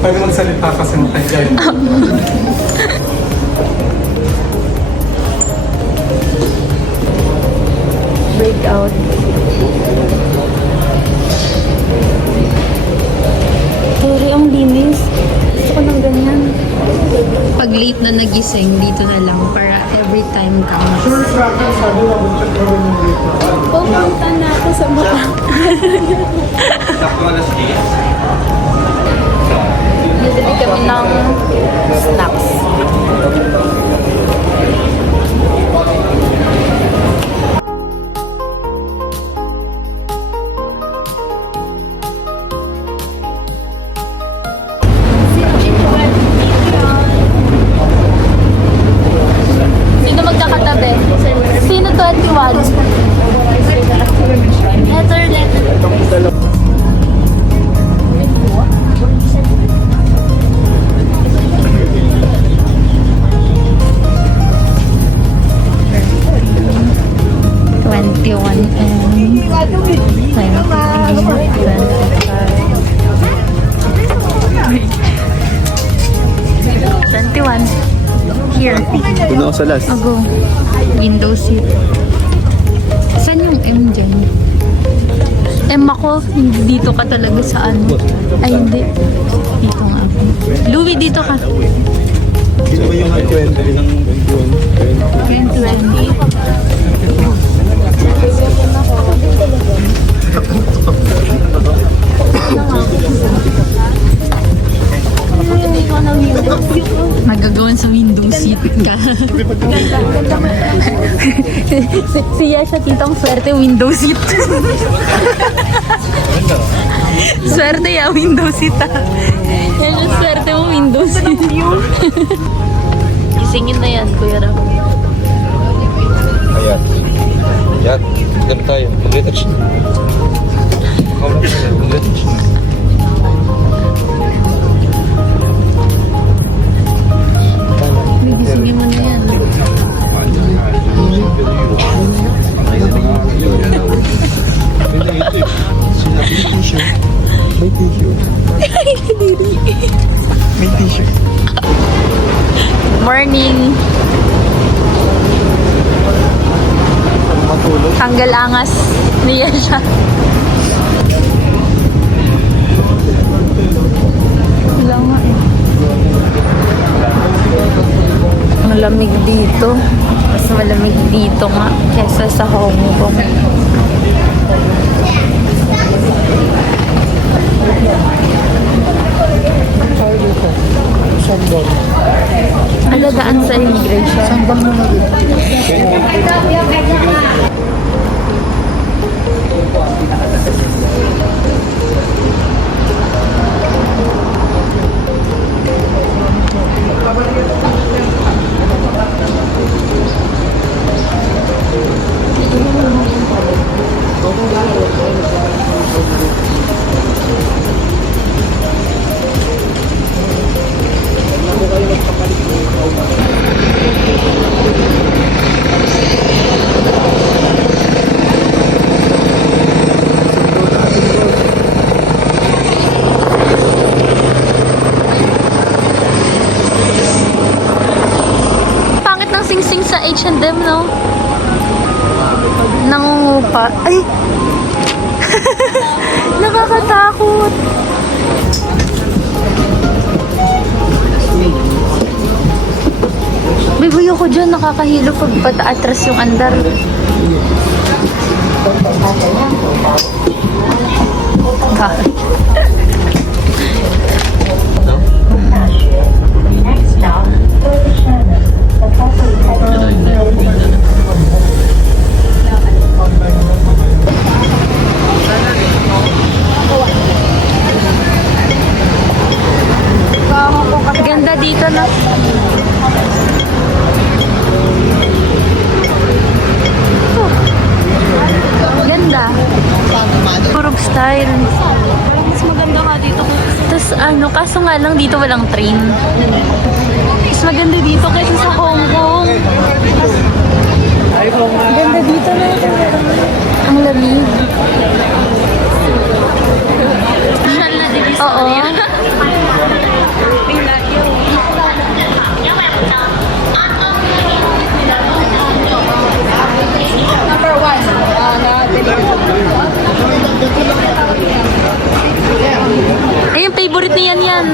Pwede magsalita kasi matagal. Breakout. Sorry, ang linis. Gusto ko ng ganyan. Pag late na nagising, dito na lang para every time counts. Sure, sabi na mag-check ko rin yung date na. Pupunta na ako sa mukha. Bibili kami ng snacks. Sino magkakatabi? Sino 21? Letter. 21 and 21. Here. Doon ako sa last. Go. Window seat. Saan yung M dyan? M ako, dito ka talaga sa ano. Ay, hindi. Dito nga ako. Louie, dito ka. Sino ba yung 20 ng 20. Magagawan sa window seat ka. Siya siya titang swerte window seat. Swerte ya window seat Yan yung swerte mo window seat. Isingin na yan, Kuya Ram. Ayan. Yan. Dito tayo. Mag-retouch na. Mag-retouch na. Gisingin mo na yan. May tissue. May tissue. Morning. Matulog. Tanggal angas niya siya. Wala nga eh. Ang lamig dito. Mas malamig dito nga kesa sa Hong Kong. Sambal. Alagaan sa immigration. Sambal mo na rin. Pangit ng singsing sa H&M, no? Nangungupa. Ay! Nakakatakot. Bibuyo ko dyan, nakakahilo pag pataatras yung andar. Ganda dito na. Ganda. Purog style. Mas maganda nga dito. Tapos ano, kaso nga lang dito walang train. Mas maganda dito kaysa sa Hong Kong. Ganda dito na. Ang lamig. Oo. Ay, yung favorite niyan yan.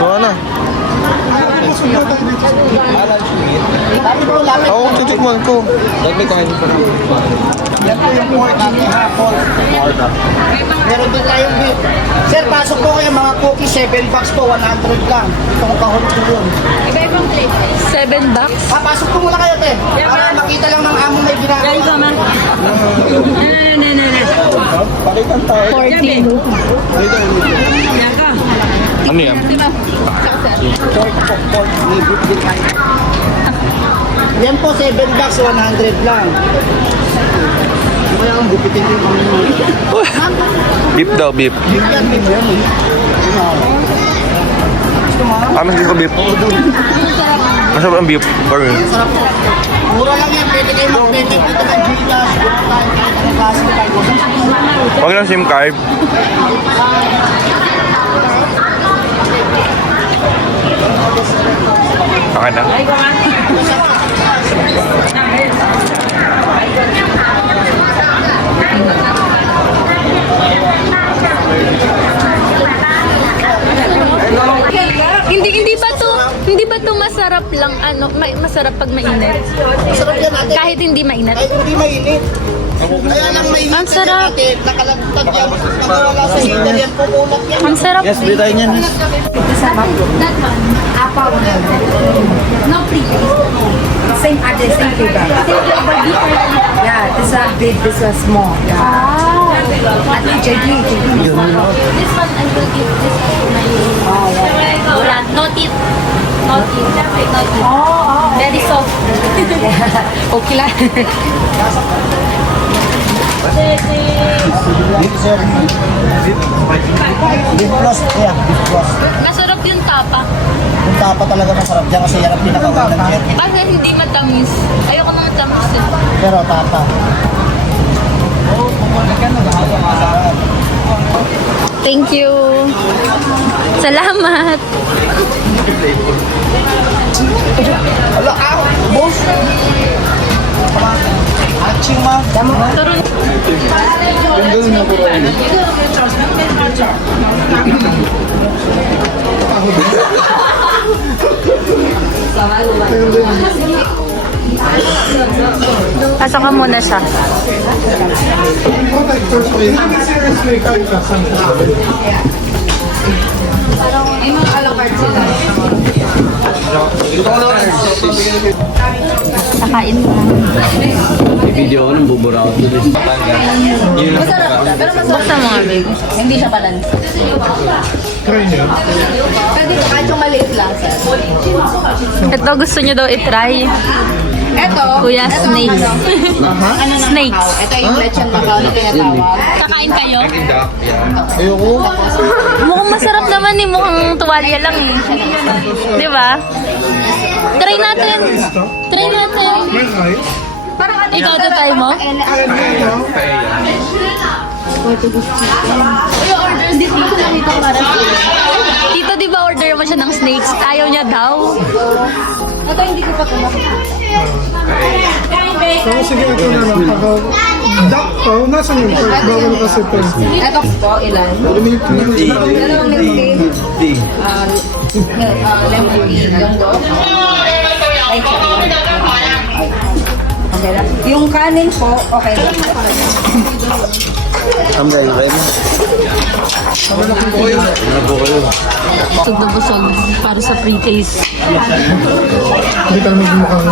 Oo na. Ako, titikman ko. Dagdag tayo dito na. Yan po yung pork natin hapon. Meron din tayong beef. Sir, pasok po kayo mga cookies, 7 bucks po, 100 lang. Ito ko kahon ko yun. 7 bucks. Pasok po muna kayo, te. Para makita lang ng amo may ginagawa. 14. Ano yan? Pork, may beef din tayo. Yan po, 7 bucks, 100 lang. Kaya ang gupitin yung Beef daw, beef. beef yan, beef yan. Gusto mo? Mas gusto ko beef. Masarap ang beef. Parang. Sarap po. Mura lang yan, pwede kayo mag-payment dito ng Gcash, kahit anong klaseng card. Huwag lang SIM card. Okay na. Hindi ba to masarap lang masarap pag mainit? Masarap yan natin. Kahit hindi mainit. Kahit hindi mainit. Kaya lang mainit Ang sarap. natin, nakalagtag yan, nakawala sa heater yan, pumulat yan. Ang sarap. Yes, bili tayo niyan. That one. Apa udah. No previous. Same address, same flavor. Yeah, this one big, this one small. Yeah. I think JD. This one I will give this to my wala, no teeth. No teeth. No teeth. Very soft. Okay lah. Beef sir. Beef plus, yeah, beef plus. Masarap yung tapa. Yung tapa talaga masarap dyan kasi yan ang pinakawalan yan. Kasi hindi matamis. Ayoko na matamis. Pero tapa. Thank you. Salamat. Ala, boss. Aching ma. Turun. Pasok ka muna siya. Seriously, kahit kasan ko. Kakain mo. Video ko nang bubura ako dito. Buksan mo nga, babe. Hindi siya balance. Try niyo. Pwede ko kahit yung maliit lang, sir. Ito gusto niyo daw i-try. Ito. Kuya, snake. Ano na Snakes. Macau? Ito yung lechon Macau na tinatawag. Kakain kayo? Ayoko. Mukhang masarap naman eh. Mukhang tuwalya lang eh. Di ba? Try natin. Try natin. May rice. Ikaw to try mo? Tito, di ba order mo siya ng snakes? Ayaw niya daw. Ito hindi ko pa ito. So, sige, ito na lang. Duck to. Nasaan yung pork? Bawal kasi ito. Ito po, ilan? Dalawang milk tea. Lemon tea. Yung do. Ay, okay lang. Yung kanin po, okay lang. Tamday na kayo mo. Ano po kayo? Busog na busog para sa pre-taste. Hindi ka naman mukhang...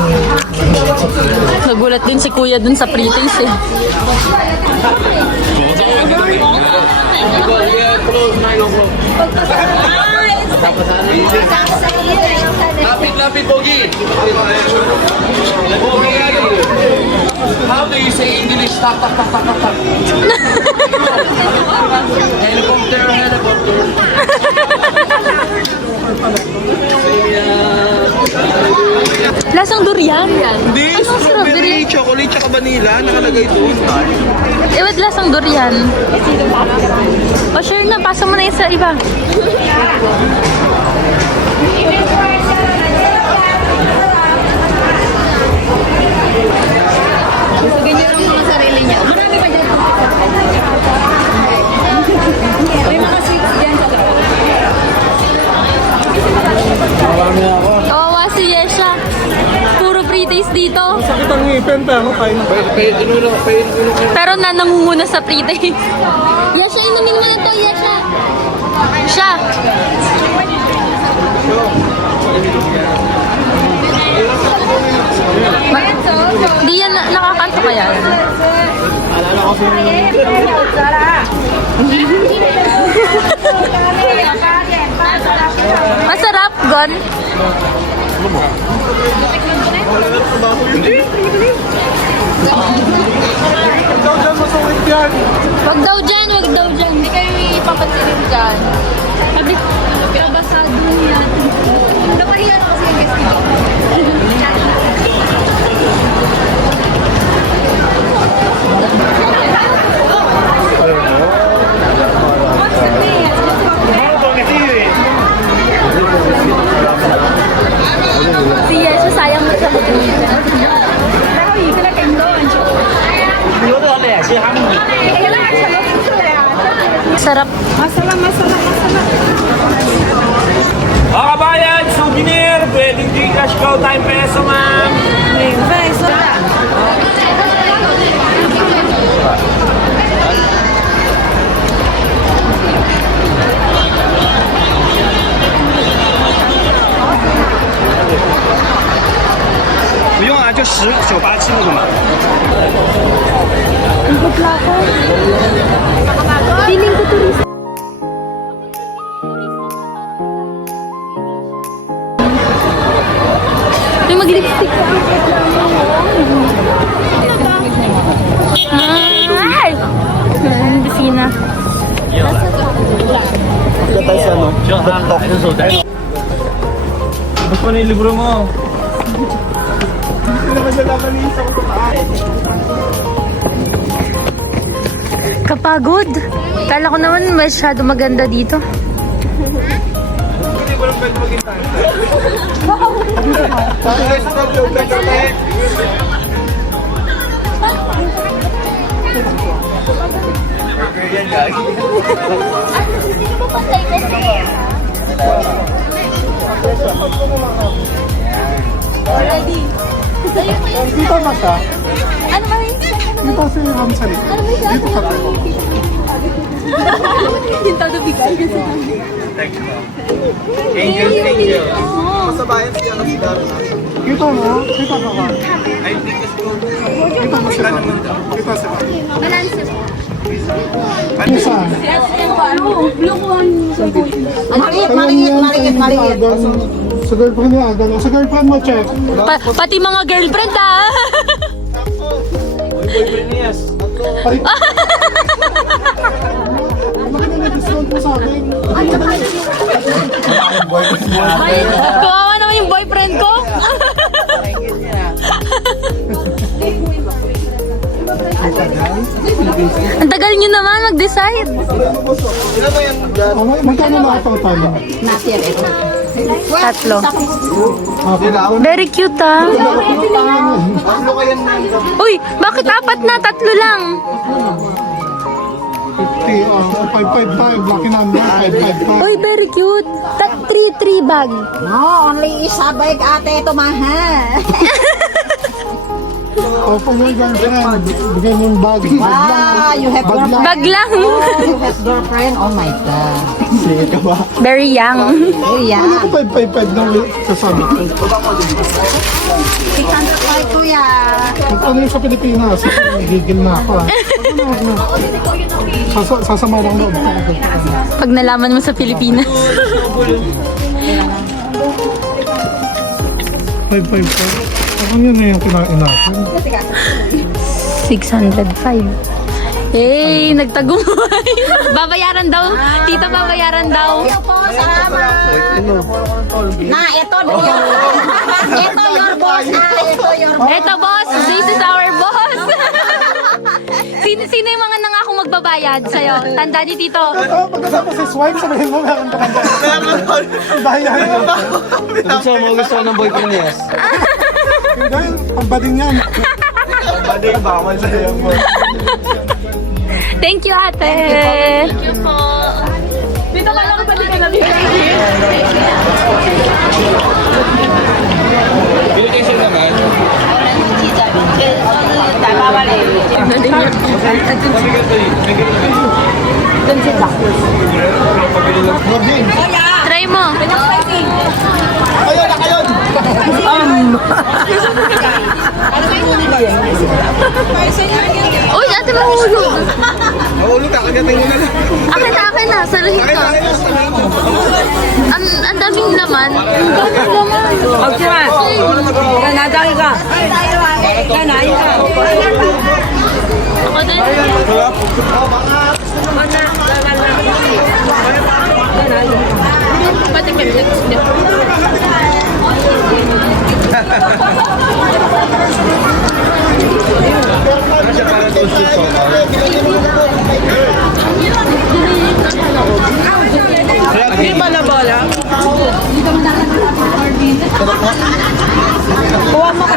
Nagulat din si kuya dun sa pre-taste eh. Lapit, Bogi. How do you say English? Tak, tak, tak, tak, tak, tak. Helicopter, helicopter. Lasang durian. Hindi, Anong strawberry, chocolate, tsaka vanilla. Nakalagay doon. Eh, wait, lasang durian. O, sure na. Pasok mo na yung sa iba. Nagbebenta ako tayo ng Pero nangunguna sa pre-days. Yasha, inumin mo na to, Yasha. Siya. Di yan, nakakanto kaya? Masarap, Gon. Wag daw dyan, wag daw dyan. Hindi kayo ipapansinin dyan. Sabi, pinabasado yan. Napahiya na kasi yung guest dito. Siya, siya sayang mo siya. Sarap. Mga kabayan, souvenir, pwedeng Gcash ko, time peso, ma'am. Feeling ko turis. May mag-lipstick ka. Ay! Bisina. Ba't pa na yung libro mo? Kapagod. Kala ko naman masyado maganda dito. Dito na siya. Ano ba yun? Dito si Ramsel. Dito ka tayo. Yung todo bigay kasi. Dito na. Dito ka ka. Dito mo siya. Dito siya. Ano saan? Maliit. Sa girlfriend niya, gano'n. Sa girlfriend mo, check. Pati mga girlfriend ah. Maganda na discount mo sa akin. Kawawa naman yung boyfriend ko. Ang tagal nyo naman mag-decide. Magkano na ito tayo? Tatlo. Very cute ah. Uy, bakit apat na? Tatlo lang. 555 tayo. Lucky number. 555. Uy, very cute. 3 bag. No, only isa bag ate, ito mahal. O, for your girlfriend, bigay mo yung bag. Ah, you have girlfriend. Bag lang. You have girlfriend? Oh my God. Sige ka ba? Very young. Oh yeah. Ano ko 555 na sasabi ko? 605 kuya. Ano yung sa Pilipinas? Gigil na ako ah. Sasama lang loob. Pag nalaman mo sa Pilipinas. 555. Ano yun na yung kinain natin? 605. Hey, nagtagumpay. Babayaran daw. Tita, babayaran daw. Ito po, salamat. Na, ito your ito your boss. Ito your boss. Eto, boss. This is our boss. Sino yung mga nangakong magbabayad sa'yo? Tanda ni Tito. Pagkatapos si swipe, sabihin mo meron ka kanta. Bayan. Gusto mo gusto ng boyfriend niya? Dahil, ang bading yan. Thank you, ate. Thank you po. Dito ka lang pati ka namin. Pilitin naman. Try mo. Ayun, ayun! Uy, ate, mahulog. Mahulog ka, kagating mo na lang. Akin na. Saluhin ka. Ang daming laman. Ang daming laman. Nadali ka. Kanain ka. Ako din. Pati kami nag-snap. Hindi ba na bola? Kuha mo ka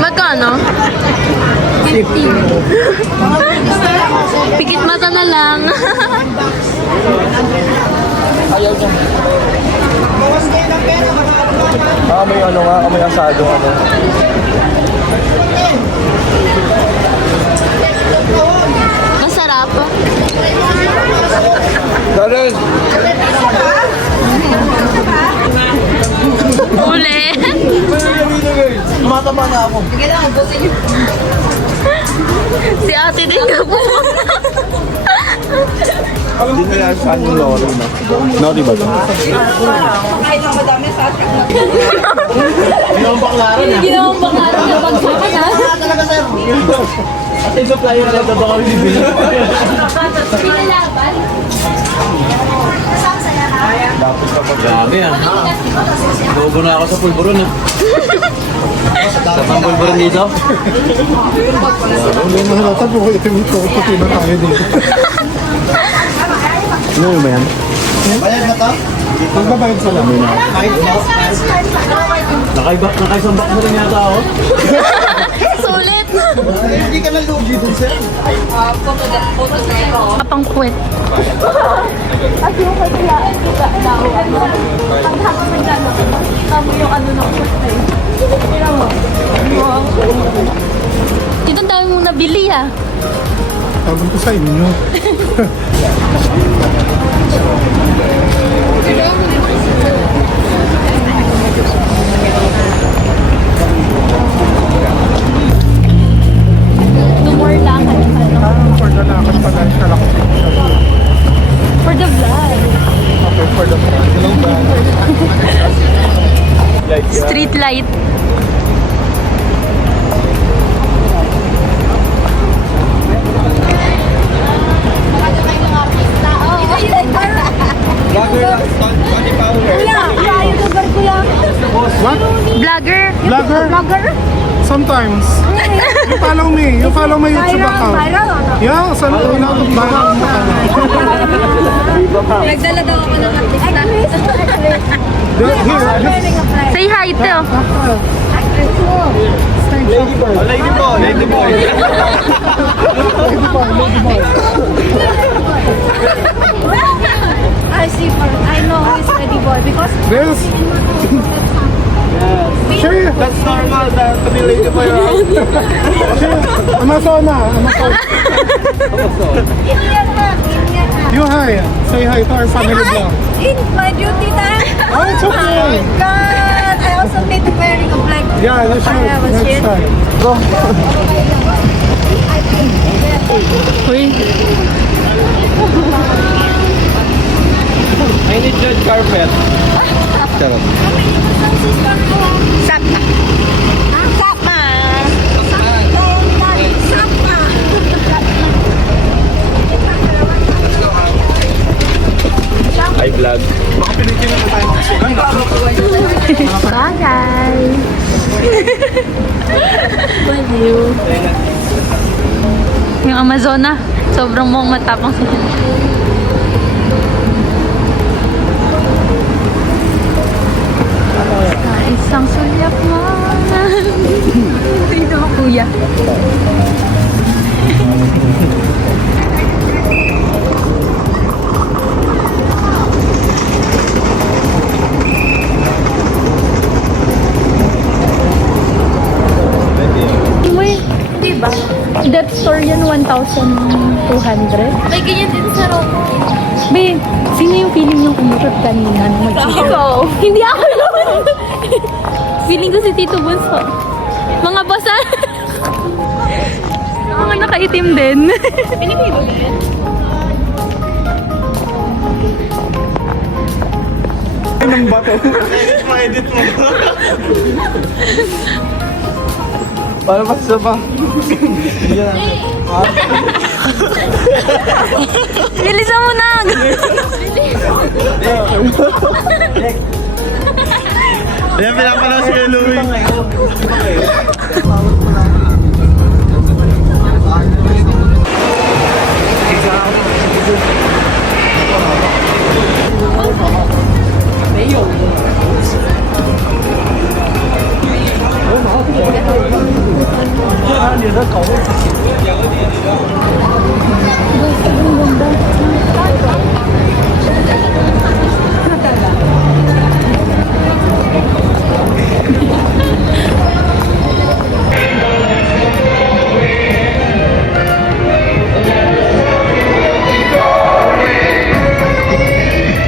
Magkano? 50. Pikit mata na lang. Ayaw niya. May ano nga, may asado ano. Masarap. Darren! Uli. Tumataba na ako. Si ate din na po. Hindi nila saan yung lori na. Nori ba ito? Ginawang baklaran na. Ginawang pangalan na pagsakan ha. Talaga sir. At yung supply na lang ba kami bibili? Pinalaban. Tapos kapag grabe ah. Bobo na ako sa pulburon ah. Sa pang pulburon dito? Hindi mo halata po kayo ito na tayo dito. Ano ba yan? Bayad na to? Magbabayad sa lamin. Kahit mo? Nakaisambak mo rin yata ako. Sulit. Hindi ka na lugi dun sir. Kapang kwet. At yung kailangan kita daw, ang hapon ng gano'n, kita mo yung ano ng first. Tira mo. Dito ang dami mong nabili ah. Tawag ko sa inyo. Tumor lang. For the lakad pa guys, kalak. For the vlog. Okay, for the hello bag. Street light. What? Vlogger. Vlogger? Sometimes. You follow me. You follow my YouTube account. Yeah, sa lot of viral mo. Nagdala daw ako ng Here. Say hi to. Lady boy. I see for, I know he's ready boy because This. Sure. That's normal to be lady boy. Amazona. Indian ma'am, Indian ma'am. You hi. Say hi to our family vlog. In my duty time. Oh, it's okay. God, I also need to wearing a black. Yeah, you should. I have a Next shirt. time. Uy. I need red carpet. Charot. Hi vlog. Bye guys. Love you. Yung Amazona, sobrang mong matapang. Isang sulyap mo. Tingnan mo kuya. 1,200. May ganyan din sa Roma. Be, sino yung feeling yung umurot kanina nung mag-check? Ikaw. Hindi ako naman. Feeling ko si Tito Bunso. Mga basa. Mga nakaitim din. Pinipili ba yan? Para pa sa ba? Bilisan mo na! Ayan, pinapanaw si Louie.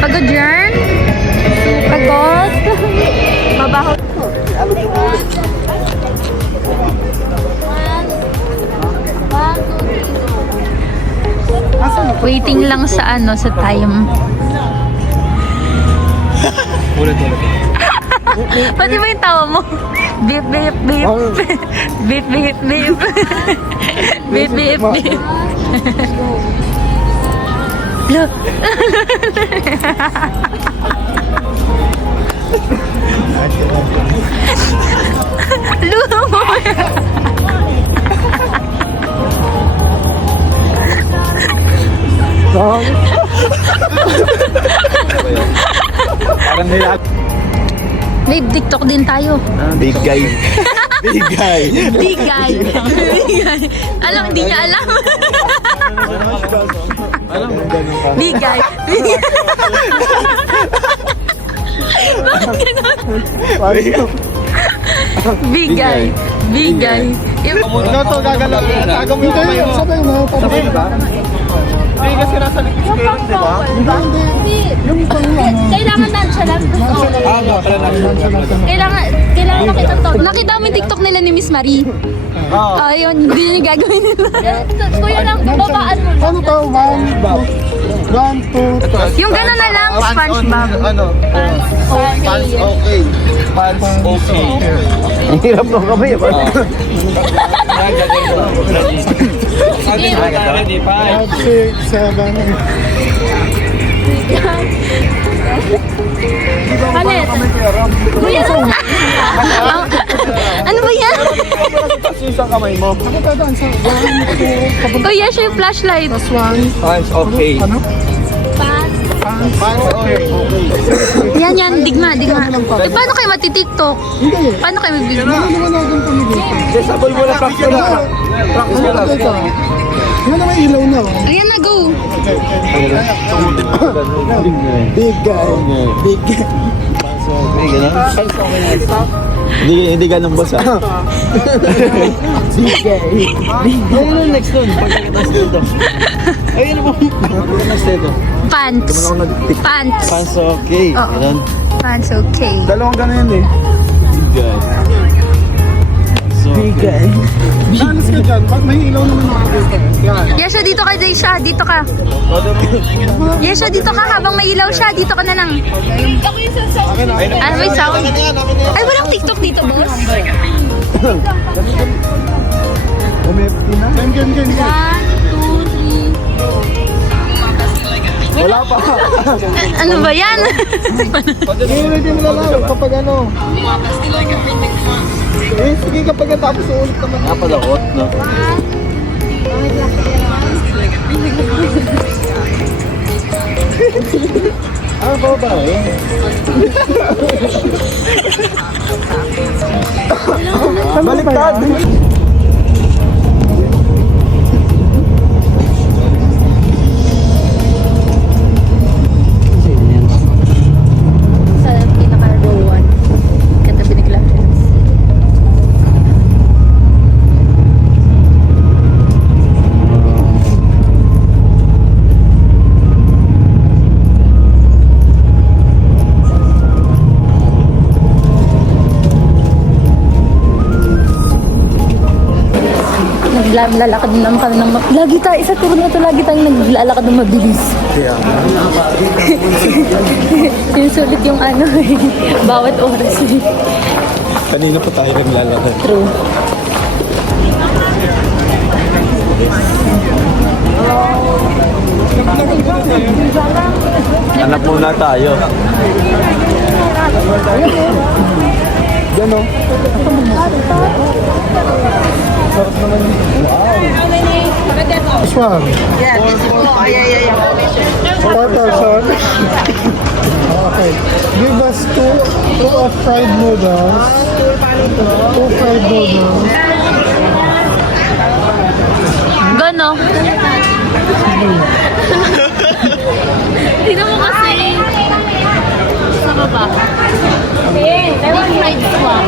Pagod yarn? Pagod? Mabaho. Waiting lang sa ano, sa time. Ulit. Pati ba yung tawa mo? Beep, beep, beep. Beep, beep, beep. Beep, beep, beep. Look. Lumo. Parang nila. May TikTok din tayo. Big guy. Big guy. Bigay. Bigay. Alam, hindi niya alam. Bigay. Bakit ganun? Bigay. Bigay. Ano to, gagalaw. Tagam yung kamay mo. Sabay mo, papatay ba? Hindi kasi nasa likod ko yun, di ba? Hindi. Yung pang ano. Kailangan nonchalant. Kailangan makita to. Nakita mo yung TikTok nila ni Miss Marie. Ayun, hindi niya gagawin nila. Kuya lang, babaan mo. Ano to? 1, 2, 3. Yung gano'n na lang, SpongeBob. Ano? Pants okay. Pants okay. Ang hirap ng kamay, ba? Sige. 5, 6, 7. Palit. Kuya lang. Ano ba yan? Isang kamay mo. Ano to doon? Sa 1, 2, Kuya, siya yung flashlight. plus 1. Pants okay. Ano? Pants okay. Yan, yan. Digma, digma. Eh, paano kayo mati-TikTok? Hindi. Paano kayo mag-video? Naliwanagan kami dito. Sabol mo na practice na. Practice mo Ano na. ito? Yan na may ilaw na. oh. Ayan na, go. Big guy. Big guy. Hindi ganun. Hindi ganun boss ah. Big guy. Ayun yung next doon. Pagkakitaas dito. Ayun na po. Pagkakitaas dito. Pants. Pants. Pants okay. Oo. Ganun. Pants, okay. Dalawang ganun eh. Big guy. Big guy. Alis ka dyan. Pag may ilaw naman nakakita. Yan. Yesha, dito ka, Yesha. Dito ka. Yesha, dito ka. Habang may ilaw siya, dito ka na lang. Ako yung sasaw. Ah, may sound. Ay, walang TikTok dito, boss. Umepti na. Gan. 1, 2, 3. Wala pa. Ano ba yan? Hindi mo na lang kapag ano. Sige kapag tapos ulit naman. Napalakot, no? Ah, baba eh. Baliktad. Sa pinaka-row 1. Katabi ni Clarence. lalakad naman kami ng lagi tayo, sa tour na to, lagi tayong naglalakad ng mabilis. Yung sulit yung ano eh, bawat oras eh. Kanina pa tayo naglalakad. True. Hanap muna tayo. Diyan o. This one. Yeah, this is oh, yeah. 4,000. Okay. Give us two of fried noodles. Two fried noodles. Gano? Tingnan mo kasi. Sa baba. One fried swap.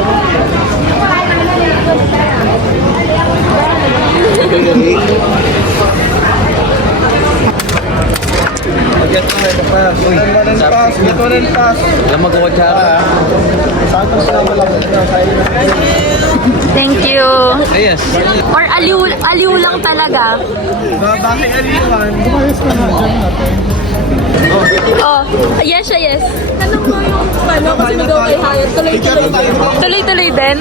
Alam magkawatsara. Thank you. Yes. Or aliw lang talaga. Kumayos ka na dyan natin. Oh, yes siya, yes. Tanong mo yung paano kasi magawa kay Hayat. Tuloy-tuloy din. Tuloy-tuloy din.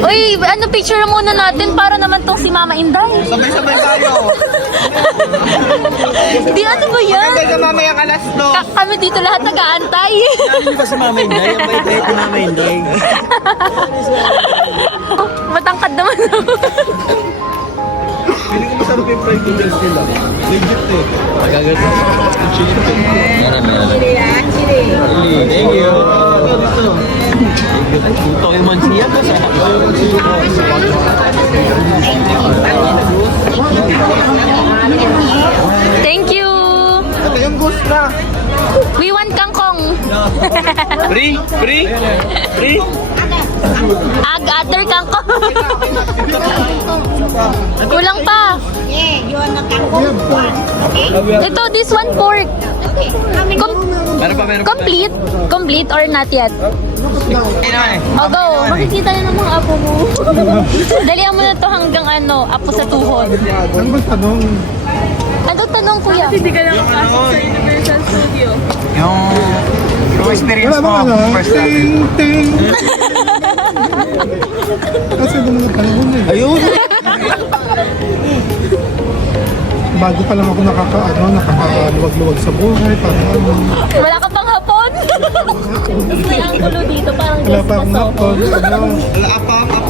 Uy, ano picture muna natin para naman tong si Mama Inday. Sabay-sabay tayo. Di ano ba yan? Hanggang mamayang alas 2. Kami dito lahat nag-aantay. Hindi ba si Mama Inday? Ang bait-bait ni Mama Inday. Matangkad naman. Hindi ko masarap yung fried noodles nila. Legit eh. Magagat. Chili. Meron. Chili. Thank you. Ito yung mansiya ba sa Thank you. Ito yung goose na. We want kangkong. Free? Ag-other kangkong. Kulang pa. Ito, this one pork. Meron pa. Complete or not yet? O go. Makikita na ng mga apo mo. Dalihan mo na to hanggang apo sa tuhod. Ano ba tanong? Ano tanong kuya? Hindi ka lang pasok sa Universal Studio. Yung experience Wala mo. bang ano? First time. Ting, ting. Kasi doon mga panahon eh. Ayun! Bago pa lang ako nakakaluwag-luwag sa buhay. Parang ano. Wala ka pang hapon? May anggulo dito, parang Wala guest pa akong pasok. nakon.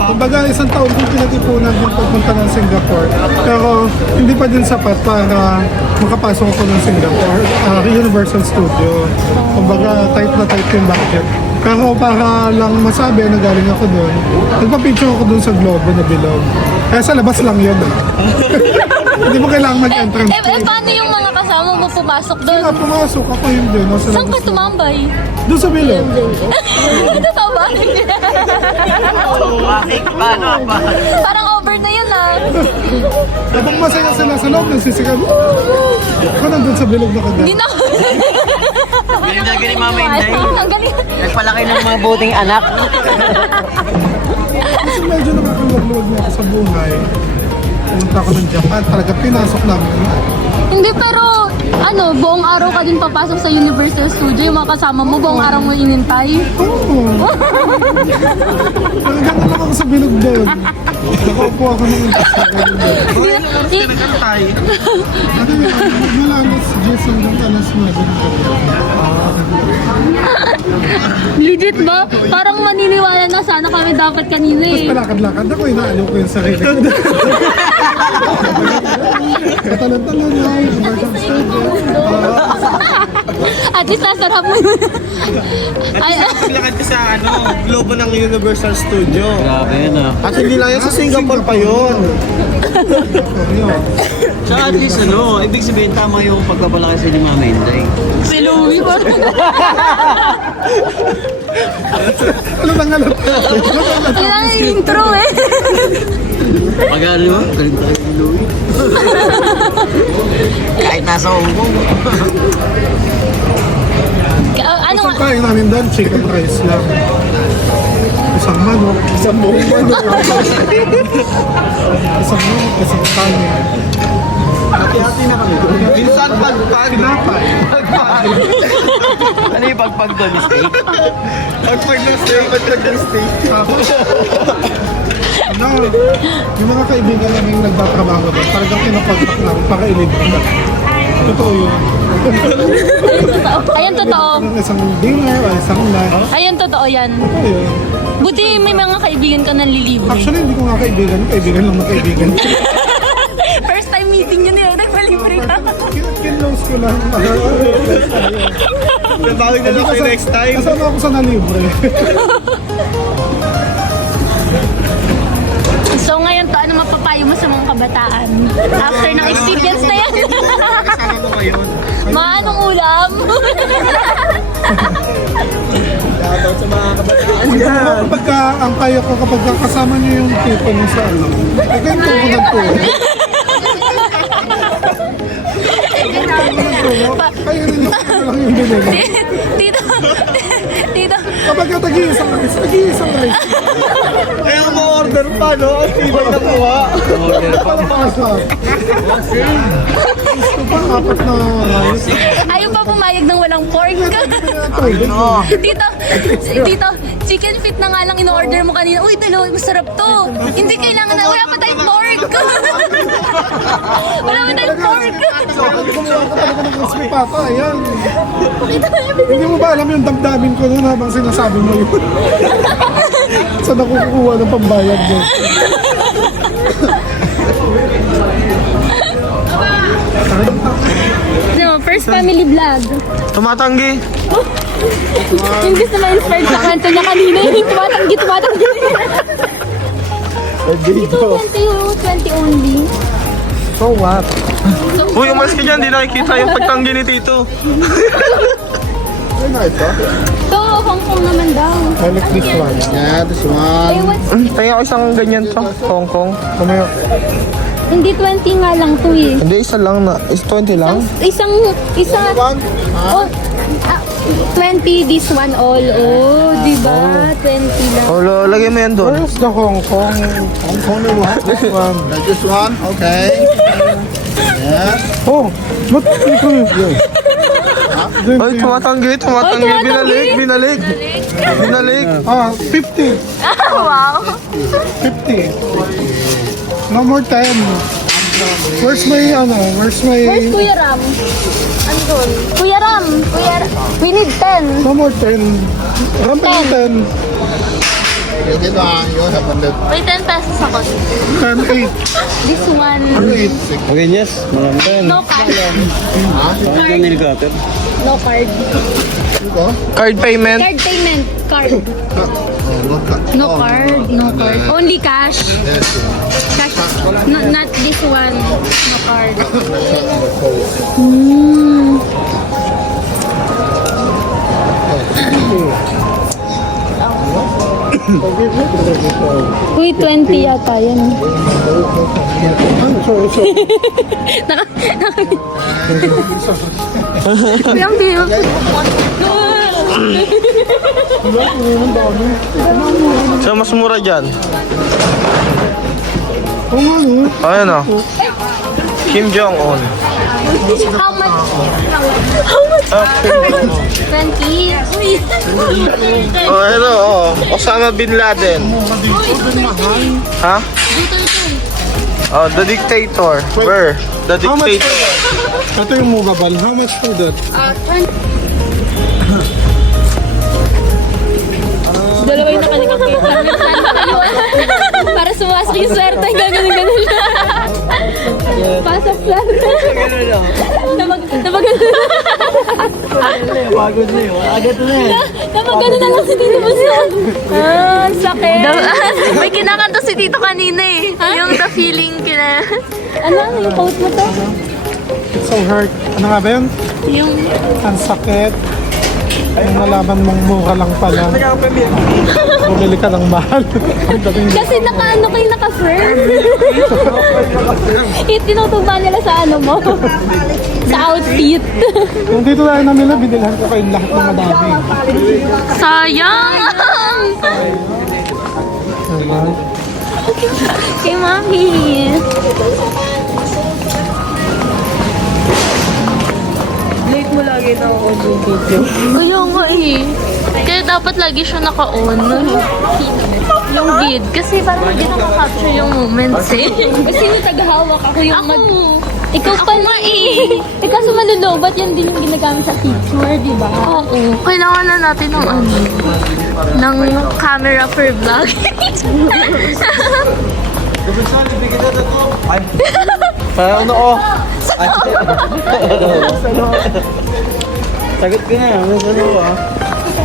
Kumbaga, isang taon kong pinatipunan yung pagpunta ng Singapore. Pero hindi pa din sapat para makapasok ako ng Singapore. Universal Studio. Kumbaga, tight na tight yung budget. Pero para lang masabi na galing ako doon, nagpa-picture ako doon sa Globo na bilog. Kaya sa labas lang yun. Hindi mo kailangan mag-entrance. Paano yung mga kasama mo pumasok doon? Kaya pumasok ako yun din. Nasa Saan ka labas. tumambay? Doon sa bilog. Totoo ba? Parang over na yun ah. Habang masaya sila sa loob, nagsisigaw. Ako nandun sa bilog na kagad. Hindi na ako. Galing talaga ni Mama Inday. Ang galing. Nagpalaki ng mga buting anak. Kasi medyo nakakaluwag-luwag na ako sa buhay. Pumunta ako ng Japan, talaga pinasok namin. Hindi pero buong araw ka din papasok sa Universal Studio. Yung mga kasama mo, buong araw mo inintay. Oo. Talaga lang ako sa bilog doon. Nakaupo ako ng Ano yun? Mula alas 10 hanggang alas 9. Legit ba? Parang maniniwala na sana kami dapat kanina Tapos eh. palakad-lakad ako, inaalaw ko yung sarili ko. Katalon-talon lang, commercial studio. At least nasarap mo. Ay, Naglakad ka sa Globo ng Universal Studio. Grabe yan ah. At hindi lang yan sa Singapore pa yun. So at least ibig sabihin tama yung pagpapalaki sa ni Mama Inday. si Louie pa. Ano bang alam? Kailangan yung intro eh. Pag-ano mo? Galing tayo ni Louie. Kahit nasa Hong Kong. Ano Isang nga? kain namin doon, chicken rice lang. Isang manok. Isang buong manok. Isang kanin. Hati-hati na kami. Minsan pagpag. Pinapay. Ano yung pagpag doon? Steak? Pagpag ng steak. Pagpag ng steak. No, yung mga kaibigan namin nagtatrabaho doon, talagang pinapagpak namin para iligtas. Totoo yun. Ayan, totoo. Isang dinner o isang lunch. Ayan, totoo yan. Totoo yun. Buti may mga kaibigan ka nang lilibre. Actually, hindi ko nga kaibigan. Kaibigan lang na kaibigan. First time meeting yun eh. Nagpalibre ka. Kinlose ko lang. Nabawig na lang kayo next time. Kasama ako sa nalibre. So ngayon to, ano mapapayo mo sa mga kabataan? After ng experience na yan. Kasama mo ngayon. Mga anong ulam? Shoutout sa mga kabataan dyan. Ang kaya ko kapag kasama niyo yung tipo niyo sa ano. Kaya ko nagtulog. Kaya rin yung lang yung binili. Dito. Kapag tag-iisang rice. Kaya mo-order pa, no? Ang tibay na kuha. Palapasa. Gusto pa, 4 na rice. Ayaw pa pumayag ng walang pork. Dito, chicken feet na nga lang in-order mo kanina. Uy, dalawa, masarap to. Hindi kailangan na, wala pa tayong pork. Wala pa tayong pork. Gumawa ka talaga ng crispy pata, ayan. Hindi mo ba alam yung damdamin ko noon habang sinasabi mo yun? Saan ako kukuha ng pambayad mo? No, first family vlog. Tumatanggi. Imbis na ma-inspired sa kwento niya kanina, yung tumatanggi. Ito, 20 only. So what? Uy, umalis ka dyan. Di nakikita yung pagtanggi ni Tito. Ay, na ito. Ito, Hong Kong naman daw. I like this one. Yeah, this one. Eh, what's... Tingnan ko isang ganyan to. Hong Kong. Kumayo. Hindi 20 nga lang to eh. Hindi, isa lang na. Is 20 lang? Isa. Oh, 20 this one all. Oh, di ba? 20 lang. Oh, lagay mo yan doon. Where's the Hong Kong? Hong Kong na what? This one. This one? Okay. Yeah. Oh, ba't hindi ko yun? Ay, tumatanggi. tumatanggi. Binalik. Ah, 50. Wow. 50. No more 10. Where's my, Where's Kuya Ram? Andun. Kuya Ram, we need 10. no more 10. Rampay 10. May 10 pesos ako. 10, 8. This one. 8. Okay, yes. Maraming. No card. Ano yung gutter? No card. Card payment. Card payment. Card. No card. No card. Only cash. Cash. Not this one. No card. Uy, 20 yata yan. Sorry. Yung bill. So, mas mura dyan. Oo nga, no? Ayan o. Kim Jong-un. How much? How much? 20. Uy. Oh, ano, oh. Osama Bin Laden. Ha? Dito ito. Oh, the dictator. Where? The How much dictator. for that? Ito yung movable. How much for that? 20. Dalawa yung nakalikakita. Para sumasok yung swerte. Ganun. Pasok lang. Napagano na lang si Tito Busan. Ah, sakit. May kinakanta si Tito kanina eh. Yung the feeling Ano yung quote mo to? It's so hurt. Ano nga ba yun? Yung... Ang sakit. Yung nalaman mong mura lang pala. Bumili ka ng mahal. Ang dating Kasi naka-firm. Tinutuba nila sa ano mo. Sa outfit. Kung dito tayo namila, binilhan ko kayong lahat ng madami. Sayang! salamat. Kay Mami. Late mo lagi na ako video. Kaya nga eh. Kaya dapat lagi siya naka-on. Yung gid. Kasi parang hindi na capture yung moments eh. Kasi yung tagahawak ako yung Ako. Ikaw pala eh. Eh kaso malulobat yan din yung ginagamit sa picture, di ba? Oo. Kailangan na natin ng ano. Ng camera for vlog. Parang ano ko? Sagot ko na. Ano ko ah?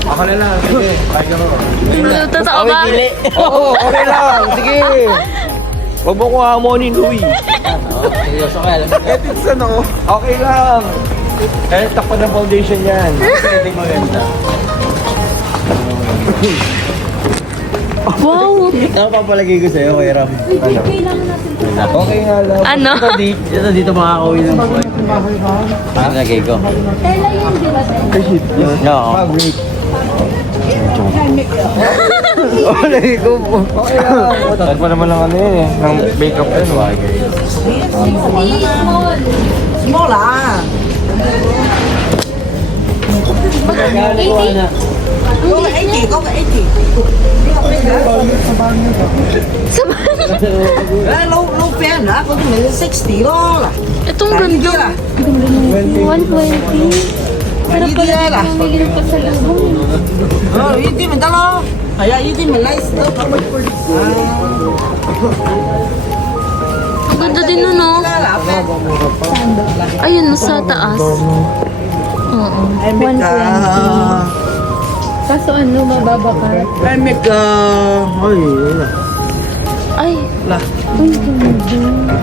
Ako na lang. Sige. Totoo ba? Oo, okay lang. Sige. Huwag mo kong hamonin, Louie. Seryoso ka. Ethics ano? Okay lang. Eh, takpan ng foundation yan. Pwede mo rin. Wow. Ano papalagay ko sa'yo, Kuya Ram? Okay nga lang. Ano? Dito makakauwi ng buhay. Ano lagay ko? Tela yun, di ba? Oo. Fabric. Lagay ko po. Okay lang. Saan pa naman lang ano yun eh. Ng makeup yun. Small. Small ah. Go ka 80, go ka 80. Low pen ha, kung may 60 lola. Itong ganda. 120. Sarap pala Hindi din mamili ng pasalubong. Oh, hindi man dalo. Kaya hindi man lice daw. Ang ganda din nun, no? Ayun, nasa taas. Oo. Ay, Mika. Kaso ano, mababa ka? Ay, Mika. Ay, Ay, Uy, ganda.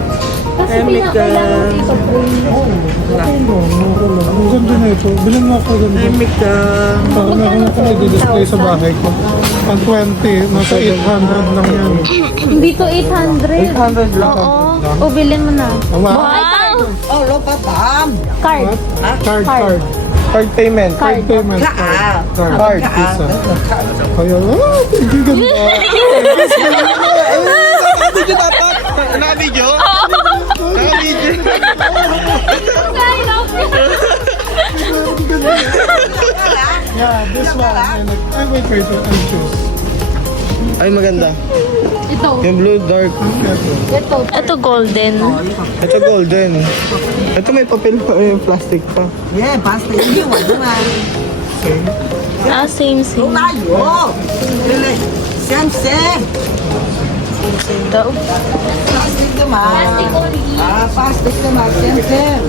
Kasi kailangan ipa-frame. Ang ganda na ito. Bilan mo ako ganda. ay, Mika. Parang meron ako na-display sa bahay ko. Ang 20, nasa 800 lang yan. Hindi to 800. 800 lang. oo. O, bilhin mo na. Wow! Oh, lo papam. Card. Card. Card payment. Card payment. Kaa. Card. Visa. Kaya, thank you, ganda. Naka-video? Yeah, this one. And wait, I'll choose. Ay, maganda. Ito. Yung blue dark. Ito. Ito golden. Ito golden. Ito may papel pa, plastic pa. Yeah, basta hindi wala na. Ah, same. Tayo. Dili. Same. Ito. Plastic naman. Ah, plastic naman. Same.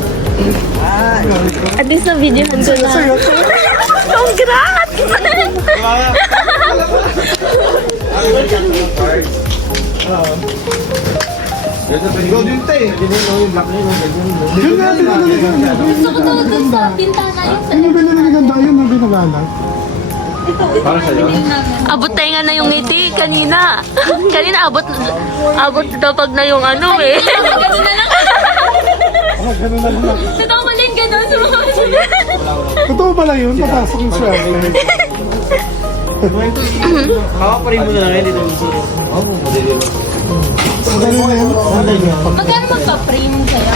Ah, At least na-videohan ko na. Congrats! Golden tayo. Yung black na yun. Yun nga, pinanaligan na. Gusto ko daw dun sa bintana yun. Sa Yung pinanaligan tayo, yung binagalag. Para sa'yo? Abot tayo nga na yung ngiti kanina. Kanina abot daw pag na yung ano eh. Ganun na lang. Oh, ganun na lang. Totoo ba din ganun? Totoo pala yun, papasok yung swerte. Kakaparin mo na lang dito. Oo, madali. Ganun na yun. Magkano magpa-frame sa'yo?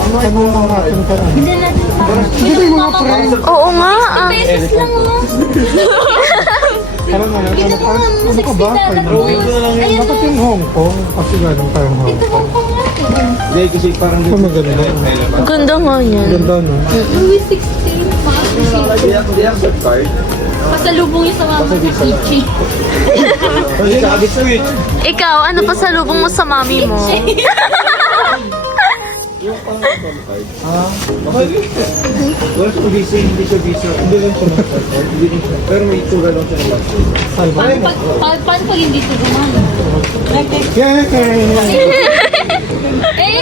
Ano ang natin ka na? Hindi natin Hindi mo nga frame. Oo nga. pesos lang oh. Ano na yan? Ito ko nga, Ano ka ba? Drawing mo na lang yan. Dapat yung Hong Kong. Kasi ganun tayong Hong Ito Kong. ko nga. Hindi, kasi parang Ito maganda. Ganda nga yan. Ganda no? Louis 16. Hindi ang gift card. Pasalubong yung sa mama sa Kichi. Kasi sa biscuit. Ikaw, ano pa sa lubong mo sa mami mo? Wala siya visa, hindi siya visa. Hindi lang siya mag-card. Pero may tura lang siya ng Salva. Paano pag hindi ito gumana? Yeah, Eh!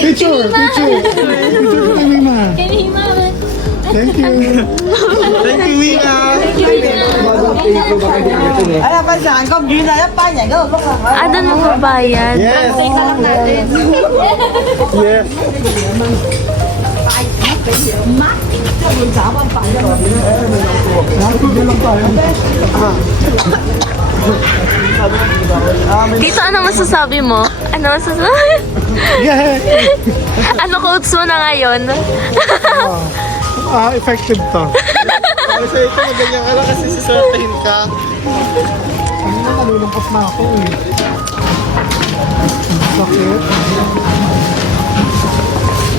Picture! Picture kami na. Kanima. Thank you. Thank you, Mika! Ala pa saan ko gina ya pa niya go. Ah, doon mo babayad. Yes! Yes! Tito, ano masasabi mo? Ano masasabi? Yeah! Ano quotes mo na ngayon? Effective to. Kasi ito, ganyan ka lang kasi sisertahin ka. Ano na, nalulungkot na ako eh. Sakit.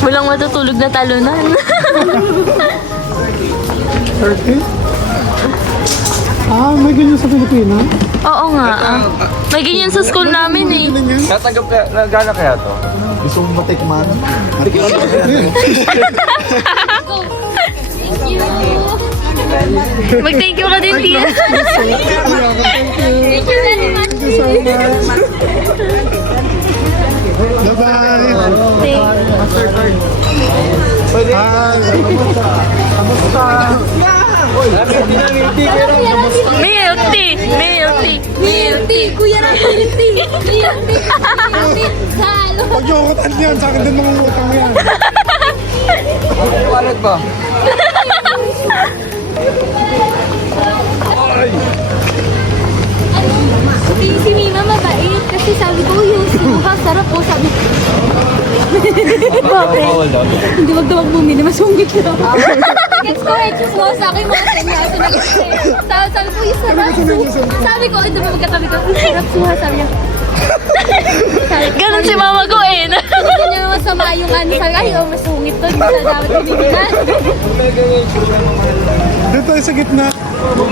Walang matutulog na talunan. 30? May ganyan sa Pilipinas? Oo nga. May ganyan sa school namin eh. Tatanggap ka, nagana kaya to? Gusto mong matikman? Mag-thank you ka din, Tia. Thank you very much. Thank you so much. Bye-bye. Hi. Kamusta? Milk tea! Milk tea! Milk tea! Kuya na milk tea! Milk tea! Salo! Huwag niyo ukutan yan. Sa akin din mga utang yan. Wallet ba? Si Mima mabait kasi sabi ko yung suha sarap po sabi ko. Bakit? Bawal daw. Hindi wag daw bumili masungit na. Gets ko eh, just mo sa akin mga senyaso na gets eh. Sabi ko yung sarap suha. Sabi ko, ito ba magkatabi ko, sarap suha sabi niya. Ganun si mama ko eh. Hindi niya masama yung ano sabi ko, ay oh masungit to, hindi na dapat bumili. Dito tayo sa gitna.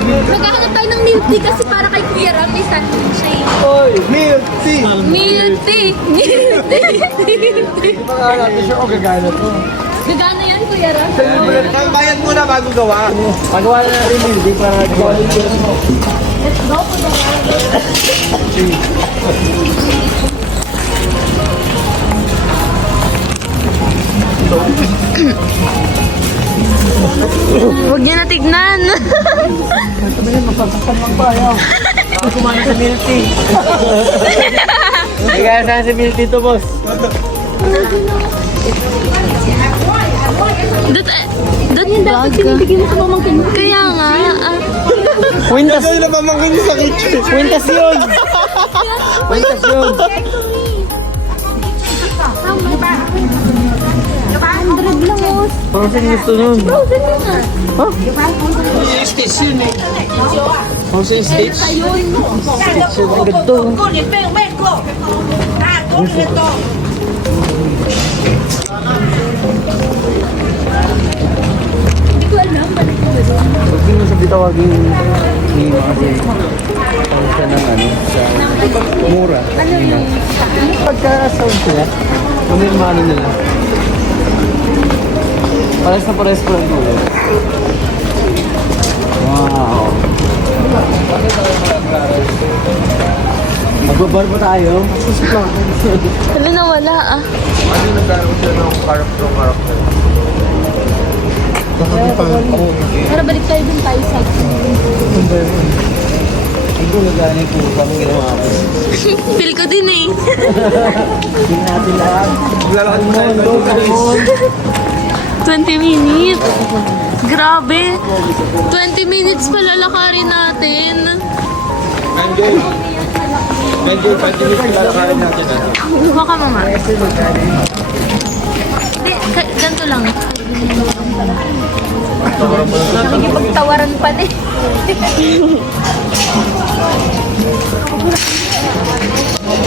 Magkakaroon tayo ng milk tea kasi para kay Kuya Ram may sandwich siya eh. Oy, milk tea! Milk tea! Milk tea! Mga natin siya o gagana to. Gagana yan, Kuya Ram. Ang bayad muna bago gawa. Pagawa na natin yung hindi para gawa. Let's go po na. Huwag niya natignan. Kumana sa milk tea. Kaya saan si milk tea to, boss? Dapat sinibigyan mo sa mamangkin mo. Kaya nga. Quintas. Kayo na pamangkin niyo sa kitchen. Quintas yun. Quintas yun. 100 lang oh. Parang saan gusto nun? 1,000 yun ah. Stitch yun eh. Parang saan stitch? Ang ganda. Hindi ko alam. Balik ko ba doon? Huwag din mo sabi tawagin ni mga kasi parang siya ng ano, sa mura. Ano yung Pagka-sound sila, kung may maano nila. Pares na pares ko lang dulo. Wow! Magbabar pa tayo? Wala na wala ah. Ano yung nagkaroon sila ng character? Para balik tayo dun tayo sa Hindi ko nagana yung puso kami ginawa ko. feel ko din eh. Hindi natin lahat. Maglalakad mo tayo. 20 minutes. Grabe. 20 minutes pa lalakarin natin. Ganjay. Ganjay, 20 minutes lalakarin natin. Baka mama. Hindi, ganito lang. Nakikipagtawaran pa din.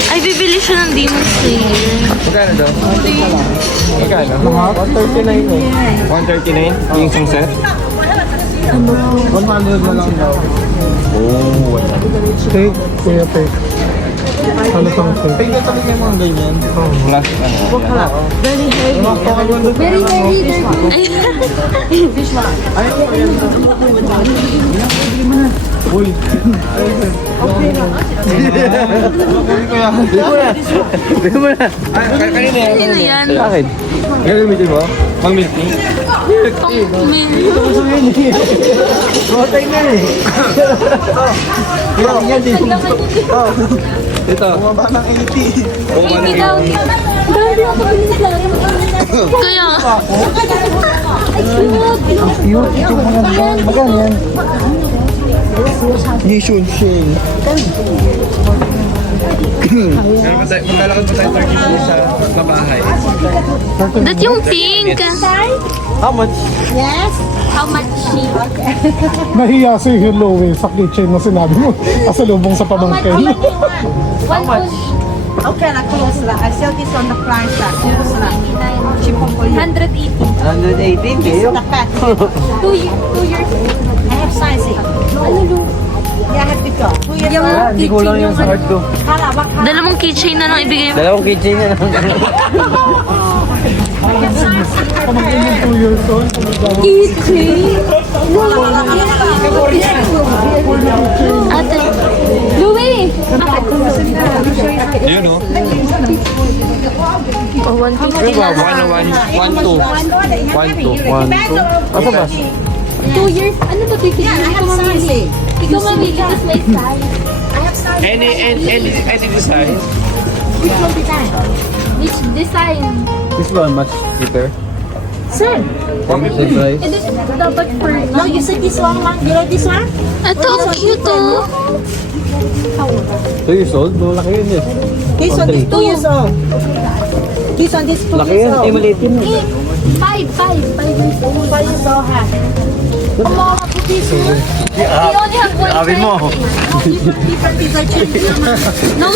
Ay, bibili siya ng Demon Slayer. Magkano daw? Magkano? 139 eh. 139? Yung isang set? 100 na lang daw. Oh, Steak, kuya steak. Ano pang steak? Tingnan talaga yung mga ganyan. Plus, ano? Very, very dirty. Uy! Bigyan mo na! Kanina yan. Sino yan? Bakit? Gagamitin mo? Pang milk tea? Rotay na eh! Yan din. Ito. Bumaba ng 80. Baby daw. Dahil ako binisari. Kaya. Ay, cute. Cute! Ito mo na. Magkano yan? Nation Shane. Maglalakad pa tayo 30 minutes sa babahay. That's yung pink. How much? How much she? Nahiya si Louie sa kitchen na sinabi mo. Kasalubong sa pamangkin. How much? Okay, na close lang. I sell this on the price lang. Close lang. Cheap for you. 180. 118 kayo. The fat. 2 years. I have size it. Ano lo? Yeah, I have to go. 2 years old. Hindi ko lang yung sa heart ko. Hala, wak. Dalawang keychain na lang ibigay mo. Dalawang kitchen na lang. Pamangkin mo 2 years old. Keychain. Ate, Louie! Yun o. oh, 150 na lang. 1, 2. Asa ba? 2 years? Ano ba ito? Ikaw mamili. Ikaw mamili, tapos may size. Any design? Which design? This one much cheaper. Sir, Same price. it is dapat for... No, you said this one, ma. You like this one? Ito, ang cute oh. 2 years old? Malaki yun yun. This one is 2 years old. This one is 2 Laki years yun. old. Eh, maliit yun. 5 years old. 5 years old, ha? We only have one Sabi mo. These are cheap. No.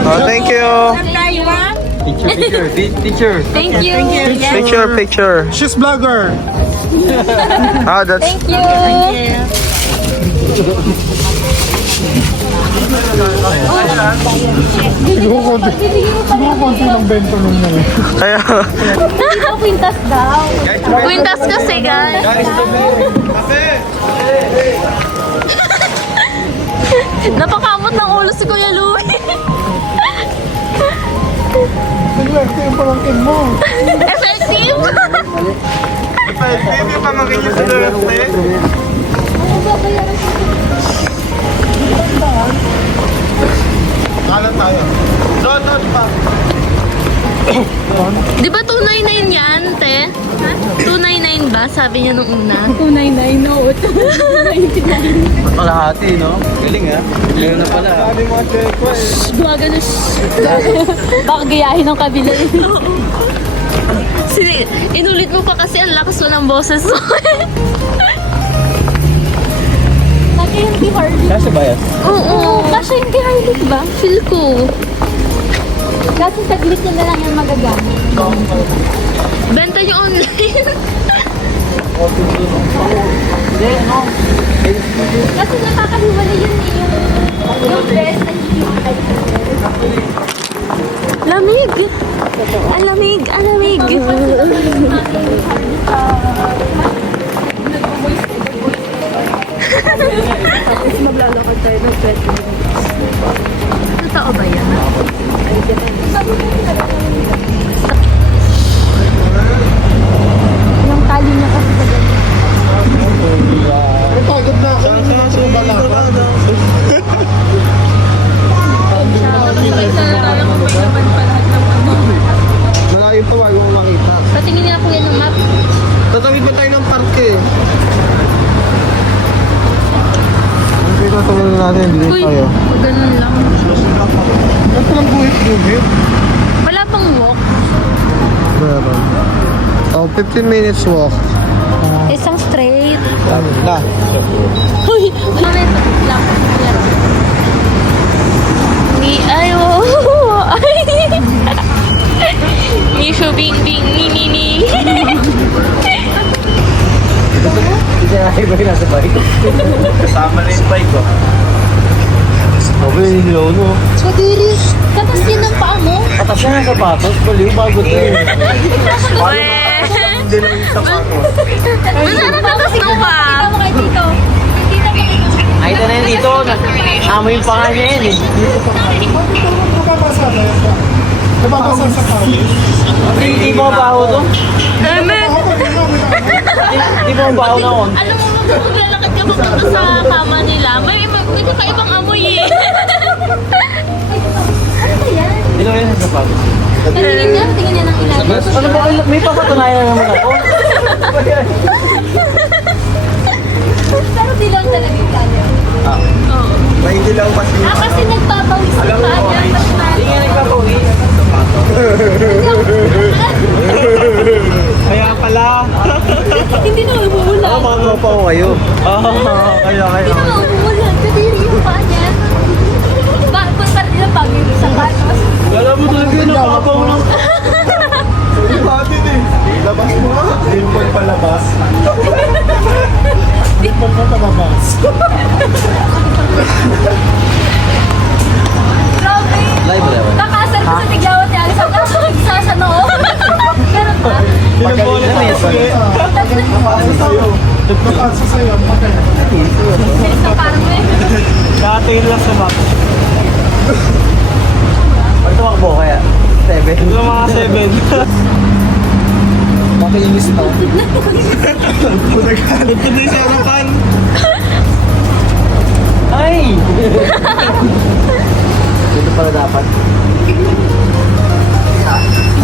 Oh, thank you. Try you want? Teacher. Thank you. Picture. She's vlogger. Ah, that's... Thank you. Siguro konti lang bento nun na eh. Kaya... Dito kwintas daw. Quintas kasi, guys. Napakamot ng ulo si Kuya Louie. Ito yung pamangkin mo. Effective. Baby, pamangkin niyo sa Dorothy. Kalan tayo. Doon pa. Di ba 299 yan, te? 299 ba? Sabi niya nung una. 299, no. Kalahati, no? Galing, ha? Ngayon na pala. Sabi mo ang check ko, eh. Gumagano baka gayahin ng kabila. Inulit mo pa kasi ang lakas mo ng boses mo. Kasi hindi Harley. Kasi bayas. Oo. Kasi hindi Harley ba? Feel ko. Kasi saglit niya na lang yung magagamit. Benta niyo online. Kasi nakakahiwalay yun eh. Yung dress na hindi Lamig. Ang lamig. Ang lamig. Tapos maglalakad tayo ng 20 minutes. Totoo ba yan? Yung tali niya kasi sa ganyan. Ay, pagod na ako. Sumala pa. Malayo pa bago mo makita. Patingin nga kuya ng map. Tatawid ba tayo ng parke? Hindi ko tawid natin, hindi Uy, tayo. ganun lang. Ito lang guhit-guhit. Wala pang walk. Meron. Oh, 15 minutes walk. Isang straight. Na. Uy, wala na ito. Lang. Ni ayo. Ay. Ni shubing bing ni ni ni. Hindi na kayo ba yung nasa bike? Kasama na yung bike ko. Okay, hello, no? Kadiri. Tapos yun ang paa mo. Patas na yung sapatos, baliw bago din. Hindi lang yung sapatos. Ano tatas mo ba? Ikaw mo kay Tito. Tito mo kay Tito. Ay, ito na yun dito. Amoy yung panga niya yan eh. Nababasa na yan. Nababasa sa kawis. Hindi mo baho to? Hindi mo baho na on. Alam mo, maglalakad ka papunta sa kama nila. May kakaibang amoy eh. Ano ba yan? Hindi lang yun yung sapatos. Patingin niya ng ilalim. Ano ba? May papatunayan naman ako. Pero di lang talaga yung ilalim. Tropa ko kayo. Kaya. Hindi mo umulan. Kadiri yung paa niya. Bakit parang nilang bagay yung sapatos? Kala mo talaga nakabaw lang. Sabi labas mo nga. Dimple palabas. Dimple pa palabas. Grabe. Live ba? Kakasal ko sa tiglawat niya. Sa sa noo. Meron ba? Magaling na yun. Napasa sa'yo. Bilis na parang eh. Nakatingin lang sa map. Ano tumakbo kaya? 7? Ito mga 7. Makiinis na. Naghanap ko din sa harapan. Ay! Dito pala dapat.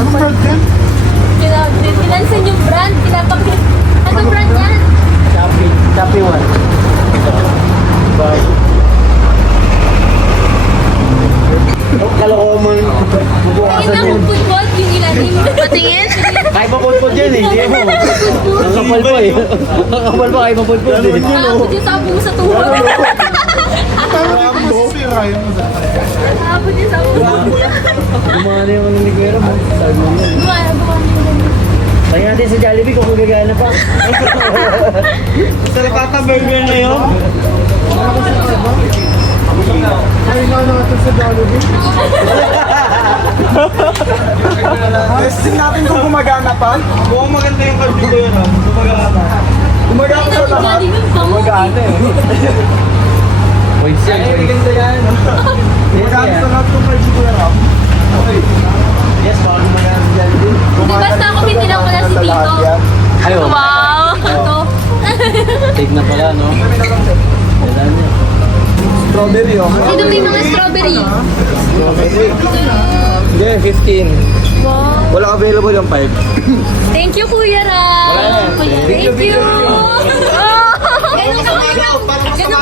Ano brand yan? Pinansin yung brand. Pinapakit. Ano brand yan? Shopee. Shopee 1. Bye. Kalokohan mo. Bubukasan Tingnan yun. mo football. Yung ilalim. Patingin. Kaya maputput yan eh. Hindi mo. Ang kapal pa eh. Ang kapal pa kaya maputput eh. Nakabot yung sapo mo sa tuhod. Parang dito masisira yun. Nakabot yung sapo mo. Gumana yung ano ni Kuya Ram. Sabi mo yan. Gumana yung ganun. Tayo natin sa Jollibee kung gagana pa. Sarapata burger na yun. Ay, nga natin sa Jollibee. Testing natin kung gumagana pa. Mukhang maganda yung card ko yun. Gumagana. Gumagana sa lahat. Galing yung bango. Gumagana eh. Wait, sir. Ay, ganda yan. Gumagana sa lahat ng card ko yun. Yes, baka gumagana sa Jollibee. Hindi basta ako pinilang ko na si Tito. Ayaw. Wow! Tito. Take na pala, no? Wala niya. Strawberry, oh. Ito may mga strawberry. Hindi, 15. Wow. Wala available yung 5. Thank you, Kuya Ram. Thank you. Ganun ka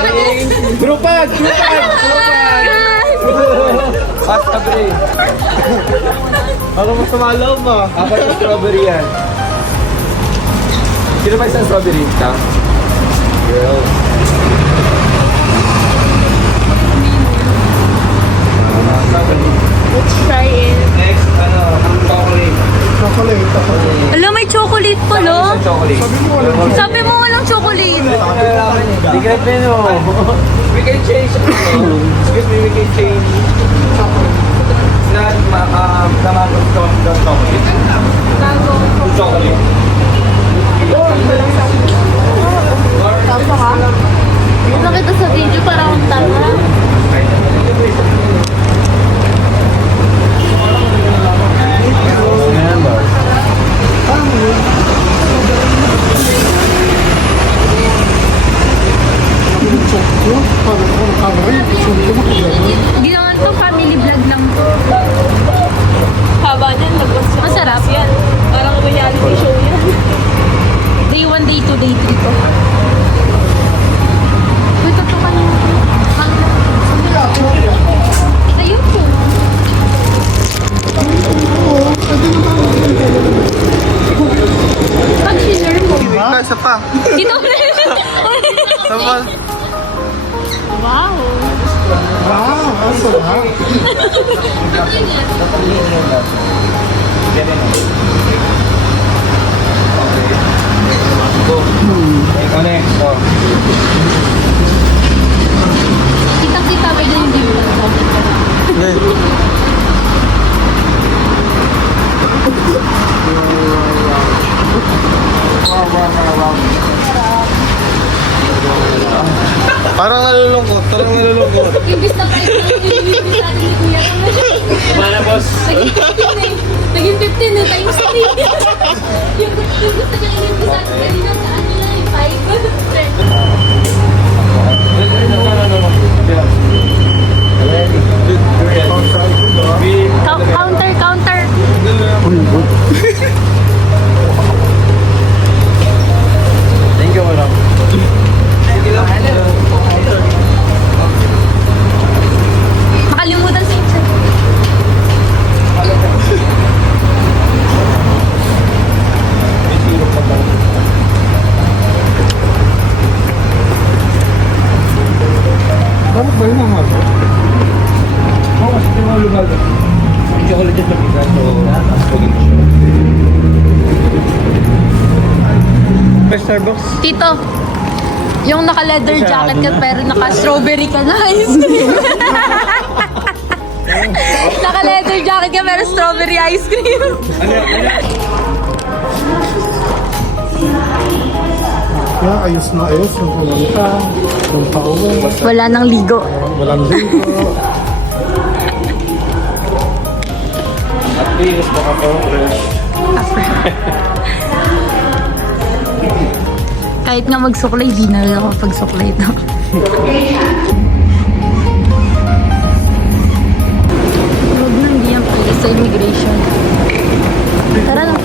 lang. Grupag! Pasta bre. Ako mas tumalaw ba? Apat yung strawberry yan. Sino ba isang strawberry? Ikaw? Girl. Let's try it. Next, chocolate. Chocolate. Chocolate. Alam, may chocolate pa, lo. Chocolate. Sabi mo walang chocolate. Secret menu. We can change. Excuse me, we can change. Not tomato chocolate. Chocolate. Nakita sa video parang tanga. Ginawa to family vlog lang to. Haba niyan, Masarap. yan. Parang reality show yan. Day 1, day 2, day 3 to. Uy, tutukan mo. Ayun po. Pag-share mo. Isa pa. Dito. Tama. Wow. Wow, ang sarap. Next. Kitang-kita ba yung video? Parang nalulungkot. Parang nalulungkot. Imbis na price na yung natin ni Kuya Ram. Kumana, boss. Naging 15 eh, times 3. Yung gusto niya i-imbis natin kanina sa ano lang, 5. Counter, counter. Thank you, madam. Nakalimutan sa inyo. Bakit ba yun ang haba? Oo, kasi ito yung lumal. Yung chocolate dyan mabisa, so maging siya. May Starbucks? Tito, yung naka-leather jacket ka pero naka-strawberry ka na ice cream. Naka-leather jacket ka pero strawberry ice cream. Kaya ayos na ayos yung pumunta, yung pauwi, Wala nang ligo. walang ligo. At least, maka-fresh. Kahit nga magsuklay, di na rin ako pagsuklay ito. Huwag nang di yan pala sa immigration. Tara na.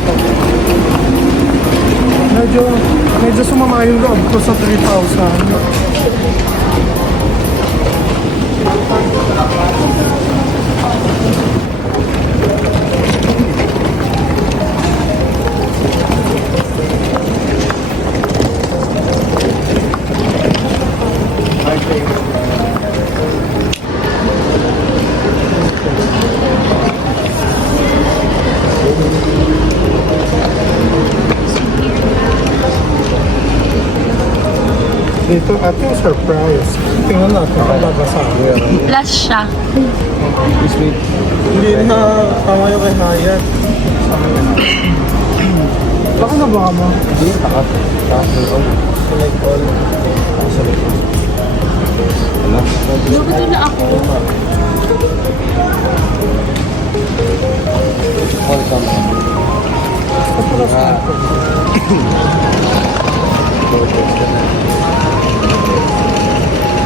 Medyo sumama yung loob ko sa 3,000. Dito ating surprise. Tingnan natin kung babasagin. Last siya. Hindi na tama yung kay Hayat. Baka na baka mo? Hindi, takat. Takat all. Select all. Select all. Wala. Luto na ako. All come.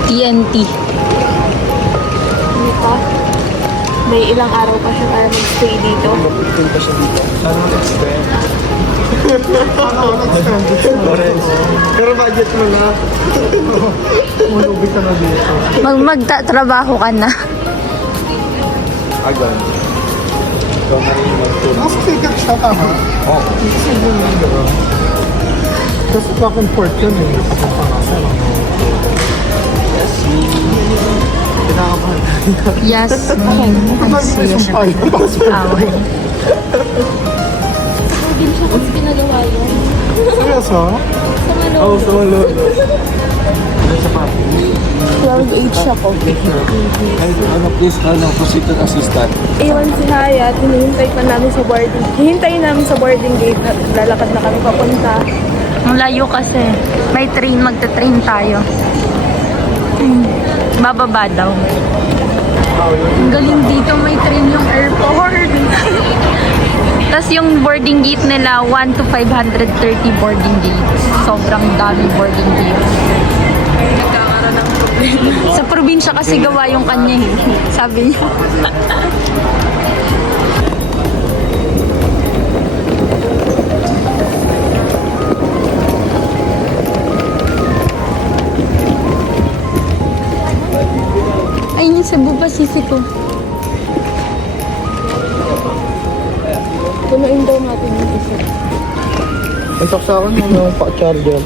TNT. Dito. May ilang araw pa siya para mag-stay dito. Mag-15 pa siya dito. Sana mag-extend. Pero budget mo na. Mulubi ka na dito. Magtatrabaho ka na. Agad. Ikaw na rin mag-tour. Nasa ticket siya, tama? Oo. Kasi yun lang, diba? Kasi back and forth yun eh. Papunta nga sa lang. Pinakabahan tayo. Yasmin. Bakit lagi may sumpay? Away. Din siya kasi pinagawa yun. Seryoso? Sa Manila. Oo, sa walo. Sa papi. 12 age ako. Ay, ano, please, proceed to assistant. Iwan si Hayat, hinihintay pa namin sa boarding. Hihintayin namin sa boarding gate at lalakad na kami papunta. Ang layo kasi. May train, magta-train tayo. Bababa daw. Ang galing dito, may train yung airport. Tapos yung boarding gate nila, 1 to 530 boarding gates. Sobrang daming boarding gates. Nagkakaroon ng problema. Sa probinsya kasi gawa yung kanya, eh. Sabi niya. Ay, yung Cebu pa sisi ko. Punuin daw natin yung isa. Ang saksakan mo na pa-charger.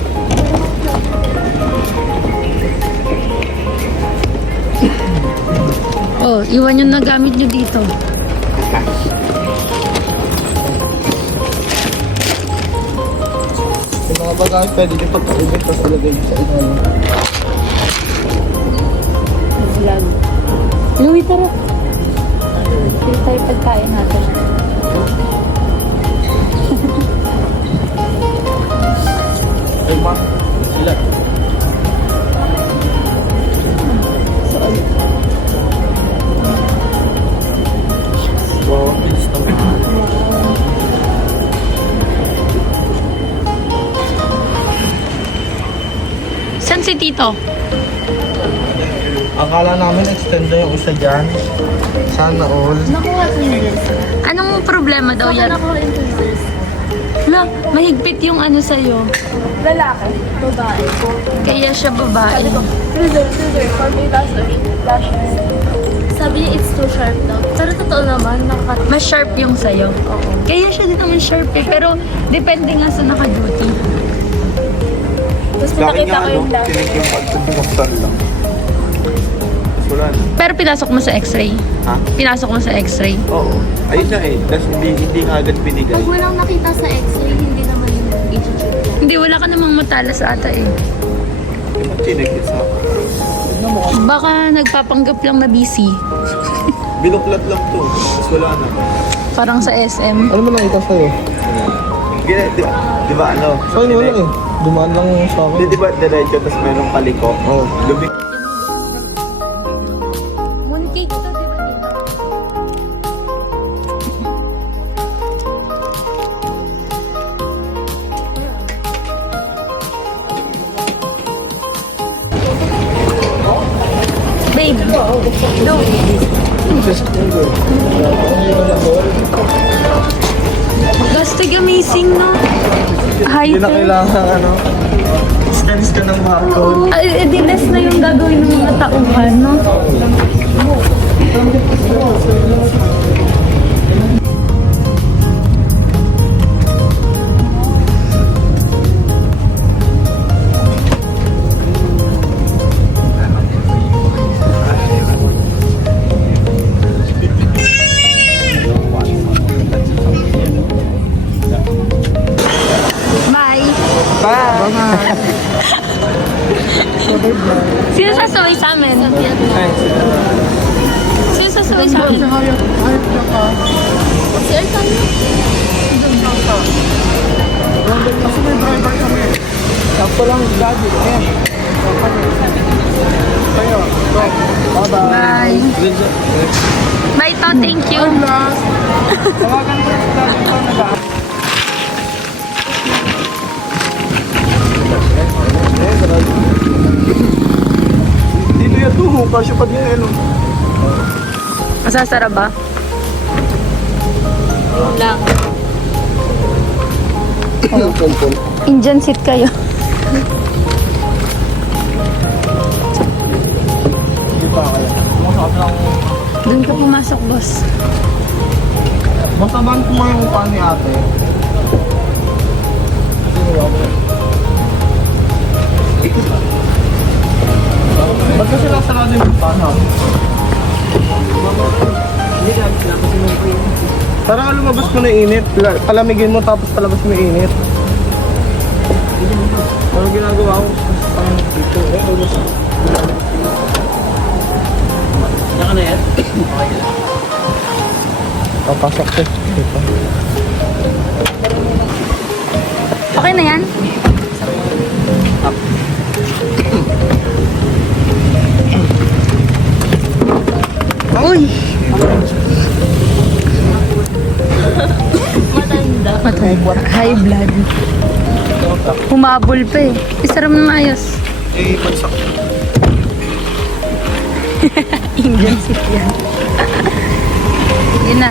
Oh, iwan yung nagamit nyo dito. Yung mga bagay, pwede din pagkaibig kasi lagay sa ilalim. Vlog. Louie, tara. Hindi tayo pagkain natin. Ay, ma. Sila. Wow, bilis naman. Saan si Tito? Akala namin extend na yung isa dyan. Sana all. Nakuha ko yung Anong problema daw yan? Nakuha yung reverse. Wala, mahigpit yung ano sa'yo. Lalaki. Babae. Kaya siya babae. Scissor. For me, lashes. Sabi niya it's too sharp daw. Pero totoo naman, nakakat. Mas sharp yung sa'yo. Kaya siya din naman sharp eh. Pero depende nga sa naka-duty. Tapos pinakita ko yung lash. Tinik yung pag-buksan lang. wala na. Pero pinasok mo sa x-ray? Ha? Pinasok mo sa x-ray? Oo. Ayun na eh. Tapos hindi nga agad binigay. Pag walang nakita sa x-ray, hindi naman yung i-check. Hindi, wala ka namang matalas ata eh. Tinagit sa akin. Baka nagpapanggap lang na busy. Binuklat lang to. Tapos wala na. Parang sa SM. Ano mo nakita sa'yo? Di ba ano? Sa'yo wala eh. Dumaan lang sa akin. Di ba diretso tapos merong paliko? Oo. Mooncake to, di ba dito? Babe, gastig amazing, no? Hi, Hindi na kailangan ano. Scans ka ng barcode. Ay, di less na yung gagawin ng mga tauhan, no? Bye! Bye! Sino sasaway sa amin? Sino sasaway sa amin? Sir, kami. Sakto lang, daddy. Ayan. Tayo. Bye-bye. Bye! Bye to, thank you! Tawagan mo yung daddy ko na ba? Dito yan to. Kasya pa niya ano. Masasarap ba? Lang. Indian seat kayo. Doon ka pumasok, boss. Basta ba kung yung upa ni ate? Ba't kasi nasarado yung upa na? Parang lumabas mo na yung init. Palamigin mo tapos palabas mo yung init. Ano ginagawa ko? Parang dito. Papasok ko. Dito. Okay na yan? Uy! Matanda. High blood. Humabol pa eh. Isara mo na ayos. Eh, bagsak. Indian seat yan. Yun na.